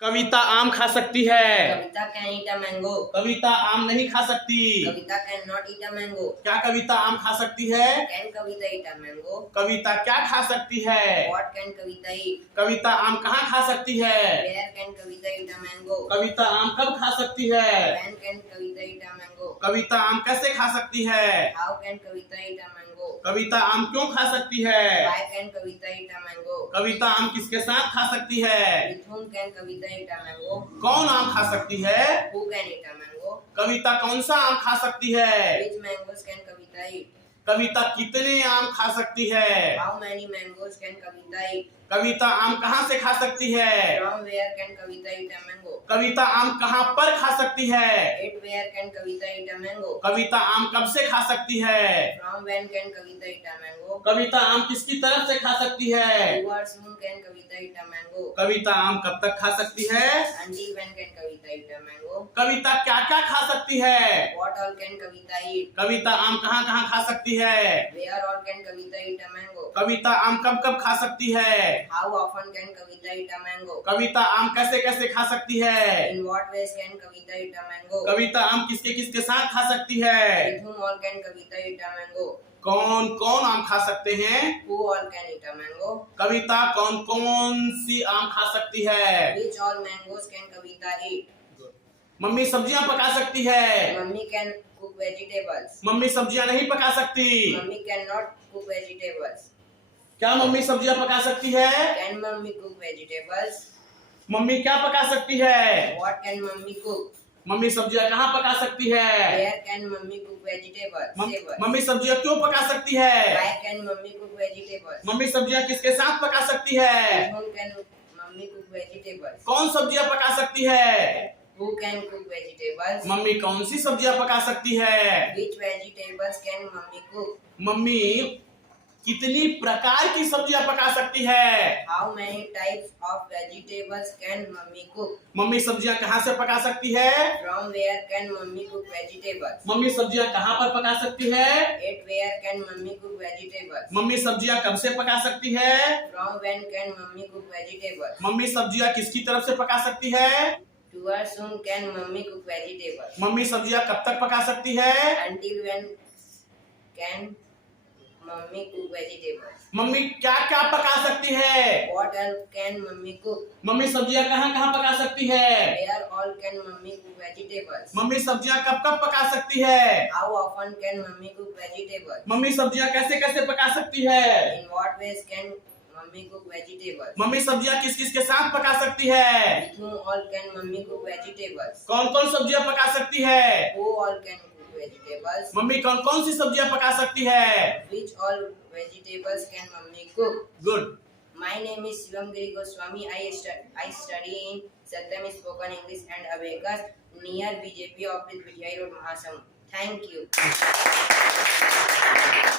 कविता आम खा सकती है। कविता can eat a mango. Kavita आम नहीं खा सकती। Kavita can not eat a mango. क्या कविता आम खा सकती है? Can Kavita eat a mango? Kavita क्या खा सकती है? What can Kavita eat? Kavita आम कहाँ खा सकती है? Where can Kavita eat a mango? Kavita आम कब खा सकती है? When can Kavita eat a mango? Kavita आम कैसे खा सकती है? How can Kavita eat a mango? Kavita आम क्यों खा सकती है? Why can Kavita eat a mango? Kavita आम किसके साथ खा सकती है? With whom can Kavita eat a mango? कौन आम खा सकती है? Who can eat a mango? कविता कौन सा आम खा सकती है? Which mangoes can Kavita eat? Kavita कितने आम खा सकती है? How many mangoes can Kavita eat? Kavita आम कहाँ से खा सकती है? From where can Kavita eat a mango? Kavita आम कहाँ पर खा सकती है? At where can Kavita eat a mango? Kavita आम कब से खा सकती है? From when can Kavita eat a mango? Kavita आम किसकी तरफ से खा सकती है? Towards whom can Kavita eat a mango? Kavita आम कब तक खा सकती है? Until when can Kavita eat a mango? Kavita क्या क्या खा सकती है? What all can Kavita eat? Kavita आम कहाँ कहाँ खा सकती है? Where all can Kavita eat a mango? Kavita आम कब कब खा सकती है? How often can Kavita eat a mango? Kavita आम कैसे कैसे खा सकती है? In what ways can Kavita eat a mango? Kavita आम किसके किसके साथ खा सकती है? With whom all can Kavita eat a mango? कौन कौन आम खा सकते हैं? Who all can eat a mango? कविता कौन कौन सी आम खा सकती है? Which all mangoes can Kavita eat? Mummy सब्जियां पका सकती है। Mummy can cook vegetables. Mummy सब्जियां नहीं पका सकती। Mummy cannot cook vegetables. क्या मम्मी सब्जियां पका सकती है? Can mummy cook vegetables? Mummy क्या पका सकती है? What can mummy cook? Mummy सब्जियां कहाँ पका सकती है? Where can mummy cook vegetables? Say what? Mummy सब्जियां क्यों पका सकती है? Why can mummy cook vegetables? Mummy सब्जियां किसके साथ पका सकती है? With whom can mummy cook vegetables? कौन सब्जियां पका सकती है? Who can cook vegetables? Mummy कौन सी सब्जियां पका सकती है? Which vegetables can mummy cook? Mummy कितनी प्रकार की सब्जियां पका सकती है? How many types of vegetables can mummy cook? Mummy सब्जियां कहाँ से पका सकती है? From where can mummy cook vegetables? Mummy सब्जियां कहाँ पर पका सकती है? At where can mummy cook vegetables? Mummy सब्जियां कब से पका सकती है? From when can mummy cook vegetables? Mummy सब्जियां किसकी तरफ से पका सकती है? Towards whom can mummy cook vegetables? Mummy सब्जियां कब तक पका सकती है? Until when can mummy cook vegetables? Mummy क्या क्या पका सकती है? What else can mummy cook? Mummy सब्जियां कहाँ कहाँ पका सकती है? Where all can mummy cook vegetables? Mummy सब्जियां कब कब पका सकती है? How often can mummy cook vegetables? Mummy सब्जियां कैसे कैसे पका सकती है? In what ways can mummy cook vegetables? Mummy सब्जियां किस किस के साथ पका सकती है? With whom all can mummy cook vegetables? कौन कौन सब्जियां पका सकती है? Who all can cook vegetables? Mummy कौन कौन सी सब्जियां पका सकती है? Which all vegetables can mummy cook? Good. My name is Shivam Giri Goswami. I study in Satyam Spoken English and Abacus near BJP office, Vijay Road, Mahasamud. Thank you.